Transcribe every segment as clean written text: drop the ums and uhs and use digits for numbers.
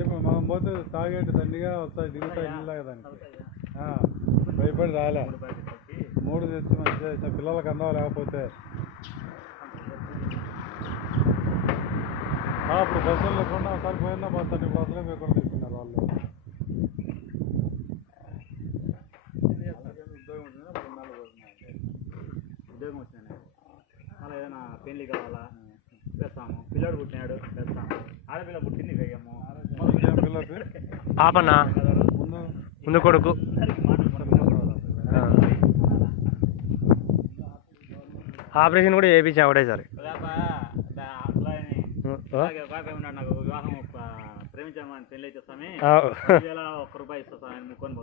ఏమో మనం పోతే తాగేటి దండిగా వస్తాయి దిగుతాయి నీళ్ళగా దానికి భయపడి రాలే 3 తెచ్చి మంచిగా పిల్లలకు అందవా లేకపోతే అప్పుడు బస్సులు లేకుండా ఒకసారి పోయినా బస్సు ఇప్పుడు అసలే లేకుండా తీసుకున్నారు వాళ్ళు ఉద్యోగం వచ్చినా మళ్ళీ ఏదైనా పెళ్లి కావాలా చేస్తాము పిల్లడు పుట్టినాడు చేస్తాము ఆడపిల్ల పుట్టింది వేయము పాపనా ముందు కొడుకు ఆపరేషన్ కూడా చేయించా ఒకటేసారి నాకు వివాహం ప్రేమించామని పెళ్లి చేస్తామే ₹1 ఇస్తాను మీకు కొని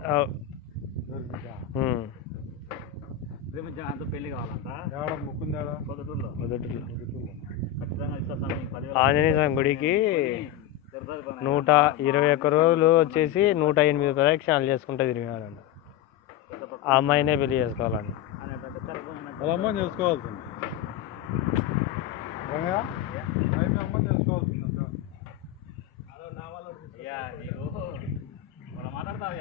ప్రేమించా అంత పెళ్లి కావాలంట పొద్దుటూరులో ఖచ్చితంగా ఇస్తాను ఆంజనేయ స్వామి గుడికి 121 రోజులు వచ్చేసి 108 ప్రదక్షిణాలు చేసుకుంటే తిరిగినాడండి. ఆ అమ్మాయినే పెళ్లి చేసుకోవాలండి. వాళ్ళ అమ్మని చేసుకోవాల్సింది మాట్లాడతావు